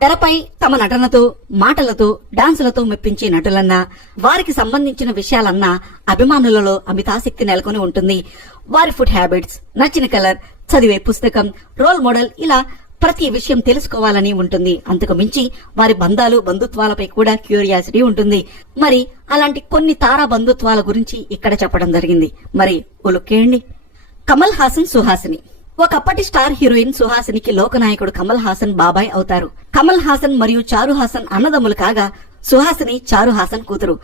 తెరపై తమ నటనతో మాటలతో డాన్సులతో మెప్పించే నటులన్నా వారికి సంబంధించిన విషయాలన్నా అభిమానులలో అమితాసక్తి నెలకొని ఉంటుంది. వారి ఫుడ్ హ్యాబిట్స్ నచ్చిన కలర్ చదివే పుస్తకం రోల్ మోడల్ ఇలా ప్రతి విషయం తెలుసుకోవాలని ఉంటుంది. అంతకు మించి వారి బంధాలు బంధుత్వాలపై కూడా క్యూరియాసిటీ ఉంటుంది. మరి అలాంటి కొన్ని తారా బంధుత్వాల గురించి ఇక్కడ చెప్పడం జరిగింది. మరి ఒలుక్కేయండి కమల్ హాసన్ సుహాసిని. ఒకప్పటి స్టార్ హీరోయిన్ సుహాసినికి లోకనాయకుడు కమల్ హాసన్ బాబాయ్ అవుతారు. కమల్ హాసన్ మరియు చారు హాసన్ అన్నదమ్ములు కాగా సుహాసిని చారు హాసన్ కూతురు.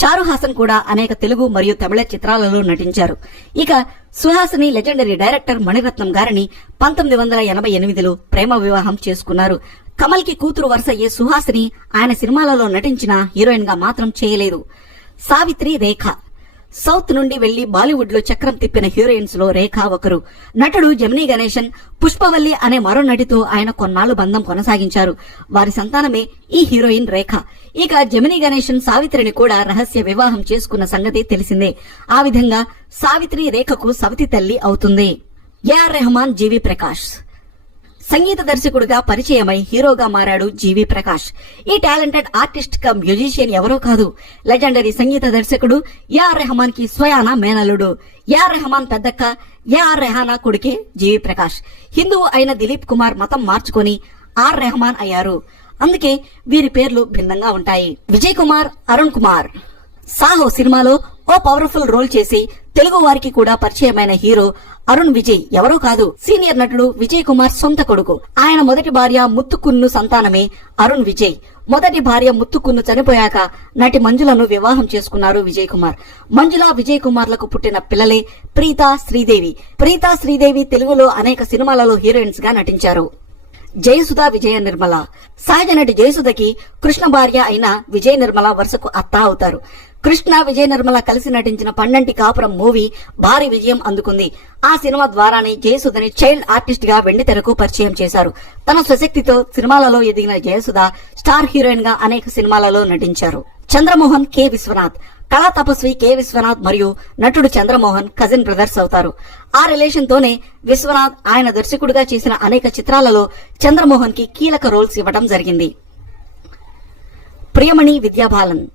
చారు హాసన్ కూడా అనేక తెలుగు మరియు తమిళ చిత్రాలలో నటించారు. ఇక సుహాసిని లెజెండరీ డైరెక్టర్ మణిరత్నం గారిని పంతొమ్మిది వందల ఎనభై ఎనిమిదిలో ప్రేమ వివాహం చేసుకున్నారు. కమల్కి కూతురు వరుసయ్యే సుహాసిని ఆయన సినిమాలలో నటించిన హీరోయిన్గా మాత్రం చేయలేదు. సావిత్రి రేఖ సౌత్ నుండి వెళ్ళి బాలీవుడ్లో చక్రం తిప్పిన హీరోయిన్స్లో రేఖ ఒకరు. నటుడు జమినీ గణేశన్ పుష్పవల్లి అనే మరో నటితో ఆయన కొన్నాళ్ళు బంధం కొనసాగించారు. వారి సంతానమే ఈ హీరోయిన్ రేఖ. ఇక జమినీ గణేశన్ సావిత్రిని కూడా రహస్య వివాహం చేసుకున్న సంగతి తెలిసిందే. ఆ విధంగా సావిత్రి రేఖకు సవతి తల్లి అవుతుంది. A R Rahman G V Prakash. సంగీత దర్శకుడిగా పరిచయమై హీరోగా మారాడు జీవి ప్రకాష్. ఈ టాలెంటెడ్ ఆర్టిస్ట్ కమ్ మ్యూజిషియన్ ఎవరో కాదు. లెజెండరీ సంగీత దర్శకుడు ఏఆర్ రెహమాన్కి స్వయాన మేనల్లుడు. ఏఆర్ రెహమాన్ పెద్దక్క ఏఆర్ రెహానా కొడుకే జీవి ప్రకాష్. హిందువు అయిన దిలీప్ కుమార్ మతం మార్చుకొని ఆర్ రెహమాన్ అయ్యారు. అందుకే వీరి పేర్లు భిన్నంగా ఉంటాయి. విజయ్ కుమార్ అరుణ్ కుమార్. సాహో సినిమాలో ఓ పవర్ఫుల్ రోల్ చేసి తెలుగు వారికి కూడా పరిచయమైన హీరో అరుణ్ విజయ్ ఎవరో కాదు సీనియర్ నటుడు విజయ్ కుమార్ సొంత కొడుకు. ఆయన మొదటి భార్య ముత్తుకున్ను సంతానమే అరుణ్ విజయ్. మొదటి భార్య ముత్తుకున్ను చనిపోయాక నటి మంజులను వివాహం చేసుకున్నారు విజయ్ కుమార్. మంజుల విజయ్ కుమార్లకు పుట్టిన పిల్లలే ప్రీత శ్రీదేవి. ప్రీత శ్రీదేవి తెలుగులో అనేక సినిమాలలో హీరోయిన్స్గా నటించారు. జయసుధ విజయ నిర్మల. సహజ నటి జయసుధకి కృష్ణ భార్య అయిన విజయ నిర్మల వరుసకు అత్త అవుతారు. కృష్ణ విజయ నిర్మల కలిసి నటించిన పన్నంటి కాపురం మూవీ భారీ విజయం అందుకుంది. ఆ సినిమా ద్వారానే జయసుధని చైల్డ్ ఆర్టిస్ట్గా వెండి తెరకు పరిచయం చేశారు. తన స్వశక్తితో సినిమాలలో ఎదిగిన జయసుధ స్టార్ హీరోయిన్గా అనేక సినిమాలలో నటించారు. చంద్రమోహన్ కె. విశ్వనాథ్ కళా తపస్వి కె. విశ్వనాథ్ మరియు నటుడు చంద్రమోహన్ కజిన్ బ్రదర్స్ అవుతారు. ఆ రిలేషన్ తోనే విశ్వనాథ్ ఆయన దర్శకుడిగా చేసిన అనేక చిత్రాలలో చంద్రమోహన్కి కీలక రోల్స్ ఇవ్వడం జరిగింది. ప్రియమణి విద్యాబాలన్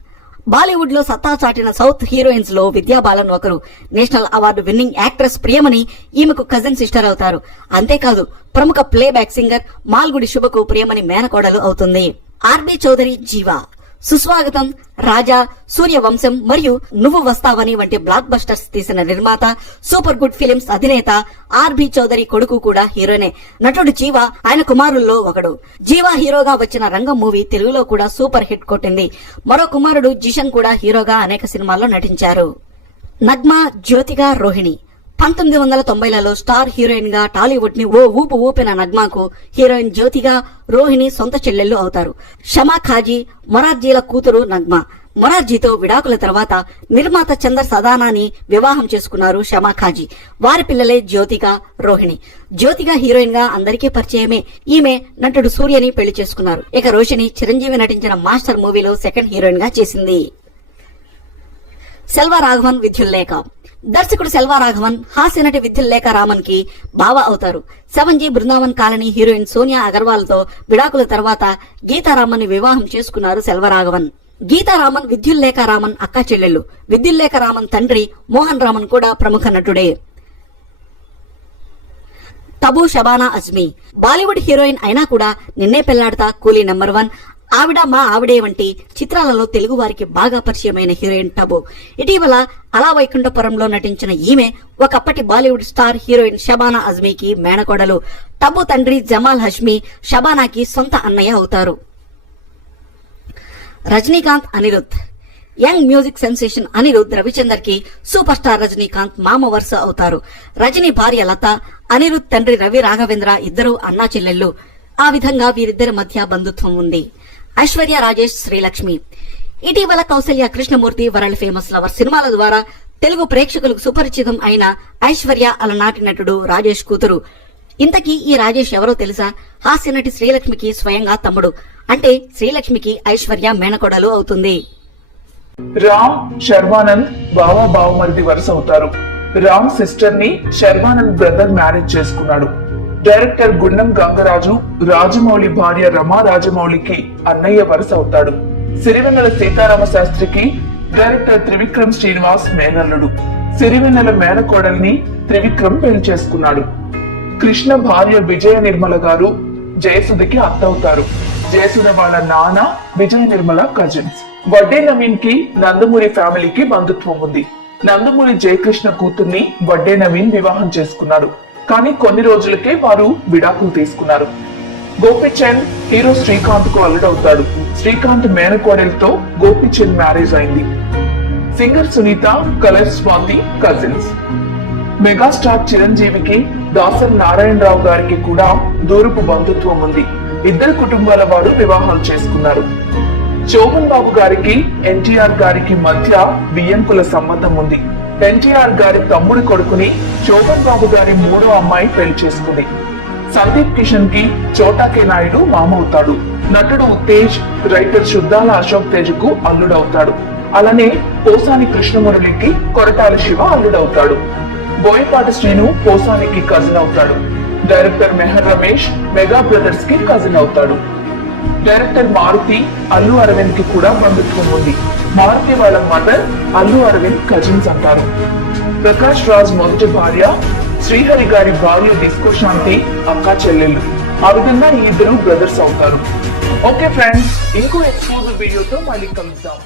బాలీవుడ్లో సత్తా చాటిన సౌత్ హీరోయిన్స్లో విద్యా బాలన్ ఒకరు. National award winning actress Priyamani ఈమెకు కజిన్ సిస్టర్ అవుతారు. అంతేకాదు ప్రముఖ ప్లేబ్యాక్ సింగర్ మాల్గుడి శుభకు ప్రియమని మేనకోడలు అవుతుంది. R B Chaudhary Jiiva. సుస్వాగతం రాజా సూర్యవంశం మరియు నువ్వు వస్తావని వంటి బ్లాక్ బస్టర్స్ తీసిన నిర్మాత సూపర్ గుడ్ ఫిలిమ్స్ అధినేత ఆర్బి చౌదరి కొడుకు కూడా హీరోనే. నటుడు జీవ ఆయన కుమారుల్లో ఒకడు. జీవా హీరోగా వచ్చిన రంగం మూవీ తెలుగులో కూడా సూపర్ హిట్ కొట్టింది. మరో కుమారుడు జిషన్ కూడా హీరోగా అనేక సినిమాల్లో నటించారు. నగ్మా జ్యోతిగా రోహిణి. పంతొమ్మిది వందల తొంభైలలో స్టార్ హీరోయిన్గా టాలీవుడ్ని ఓ ఊపు ఊపిన నగ్మాకు హీరోయిన్ జ్యోతిగా రోహిణి సొంత చెల్లెళ్ళు అవుతారు. షమా ఖాజీ మొరార్జీల కూతురు నగ్మా. మొరార్జీతో విడాకుల తర్వాత నిర్మాత చందర్ సదానాని వివాహం చేసుకున్నారు షమా ఖాజీ. వారి పిల్లలే జ్యోతిక రోహిణి. జ్యోతిగా హీరోయిన్గా అందరికీ పరిచయమే. ఈమె నటుడు సూర్యని పెళ్ళి చేసుకున్నారు. ఇక రోషిని చిరంజీవి నటించిన మాస్టర్ మూవీలో సెకండ్ హీరోయిన్గా చేసింది. సెల్వ రాఘవన్ విద్యుల్లేఖ. దర్శకుడు సెల్వా రాఘవన్ హాస్య నటి విద్యుల్లేఖ రామన్కి బావ అవుతారు. Seven G Brindavan colony heroine Sonia అగర్వాల్తో విడాకుల తర్వాత గీతారామన్ని వివాహం చేసుకున్నారు సెల్వరాఘవన్. గీతారామన్ విద్యుల్లేఖ రామన్ అక్క చెల్లెళ్ళు. విద్యుల్లేఖ రామన్ తండ్రి మోహన్ రామన్ కూడా ప్రముఖ నటుడే. తబు షబానా అజ్మీ. బాలీవుడ్ హీరోయిన్ అయినా కూడా నిన్నే పెళ్ళాడతా కూలీ నెంబర్ వన్. ఆవిడ మా ఆవిడే వంటి చిత్రాలలో తెలుగు వారికి బాగా పరిచయమైన హీరోయిన్ టబు. ఇటీవల అలా వైకుంఠపురంలో నటించిన ఈమె ఒకప్పటి బాలీవుడ్ స్టార్ హీరోయిన్ షబానా అజ్మీకి మేనకోడలు. టబు తండ్రి జమాల్ హష్మీ షబానాకి సొంత అన్నయ్య అవుతారు. Rajinikanth Anirudh. Young music sensation Anirudh రవిచందర్కి super star Rajinikanth మామ వరుస అవుతారు. రజనీ భార్య లత అనిరుద్ తండ్రి రవి రాఘవేంద్ర ఇద్దరు అన్నా చెల్లెళ్ళు. ఆ విధంగా వీరిద్దరి మధ్య బంధుత్వం ఉంది. ఐశ్వర్య రాజేష్ శ్రీలక్ష్మి. ఇటీవల Kousalya Krishnamurthy world famous lover సినిమాల ద్వారా తెలుగు ప్రేక్షకులకు సుపరిచితం అయిన ఐశ్వర్య అలనాటి నటుడు రాజేష్ కూతురు. ఇంతకీ ఈ రాజేష్ ఎవరో తెలుసా? హాస్య నటి శ్రీలక్ష్మికి స్వయంగా తమ్ముడు. అంటే శ్రీలక్ష్మికి ఐశ్వర్య మేనకోడలు అవుతుంది. రామ్ శర్వానంద్ బావ బావమరిది వరుస అవుతారు. రామ్ సిస్టర్ని శర్వానంద్ బ్రదర్ మ్యారేజ్ చేసుకున్నాడు. డైరెక్టర్ గుండం గంగరాజు రాజమౌళి భార్య రమా రాజమౌళికి అన్నయ్య వరుస అవుతాడు. సిరివెన్నెల సీతారామ శాస్త్రికి డైరెక్టర్ త్రివిక్రమ్ శ్రీనివాస్ మేనల్లుడు. సిరివెన్నెల మేనకోడల్ని త్రివిక్రమ్ పెళ్ళి చేసుకున్నాడు. కృష్ణ భార్య విజయ నిర్మల గారు జయసుధకి అత్తవుతారు. జయసుధ వాళ్ళ నాన్న విజయ నిర్మల కజిన్స్ వడ్డే నవీన్కి నందమూరి ఫ్యామిలీకి బంధుత్వం ఉంది. నందమూరి జయకృష్ణ కూతుర్ని వడ్డే నవీన్ వివాహం చేసుకున్నాడు. కానీ కొన్ని రోజులకే వారు విడాకులు తీసుకున్నారు. గోపిచంద్ హీరో శ్రీకాంత్కు అల్లుడవుతాడు. శ్రీకాంత్ మేనకోడలతో గోపిచంద్ మ్యారేజ్ అయింది. Singer Sunitha colour Swathi cousins. Megastar చిరంజీవికి దాసన్ నారాయణరావు గారికి కూడా దూరపు బంధుత్వం ఉంది. ఇద్దరు కుటుంబాల వారు వివాహాలు చేసుకున్నారు. శోభన్ బాబు గారికి ఎన్టీఆర్ గారికి మధ్య బియ్యంకుల సంబంధం ఉంది. ఎన్టీఆర్ గారి తమ్ముడి కొడుకుని శోభన్ బాబు గారి మూడో అమ్మాయి పెళ్ళి చేసుకుంది. సందీప్ కిషన్కి చోటాకే నాయుడు మామ అవుతాడు నటుడు తేజ్ రైటర్ శుద్ధాల అశోక్ తేజ్కు అల్లుడవుతాడు. అలానే పోసాని కృష్ణమురళికి కొరటాల శివ అల్లుడవుతాడు. బోయపాటి శ్రీను పోసానికి కజిన్ అవుతాడు. డైరెక్టర్ మెహర్ రమేష్ మెగా బ్రదర్స్కి కజిన్ అవుతాడు. డైరెక్టర్ మారుతి అల్లు అరవింద్కి కూడా బంధుత్వం ఉంది. మారుతి వాళ్ళ మదర్ అల్లు అరవింద్ కజిన్స్ అంటారు. ప్రకాష్ రాజ్ మొదటి భార్య శ్రీహరి గారి భార్య డిస్కో శాంతి అక్క చెల్లెళ్ళు ఆ విధంగా ఈ ఇద్దరు బ్రదర్స్ అవుతారు. ఓకే ఫ్రెండ్స్ ఇంకో ఎక్స్క్లూజివ్ వీడియోతో మళ్ళీ కలుద్దాం.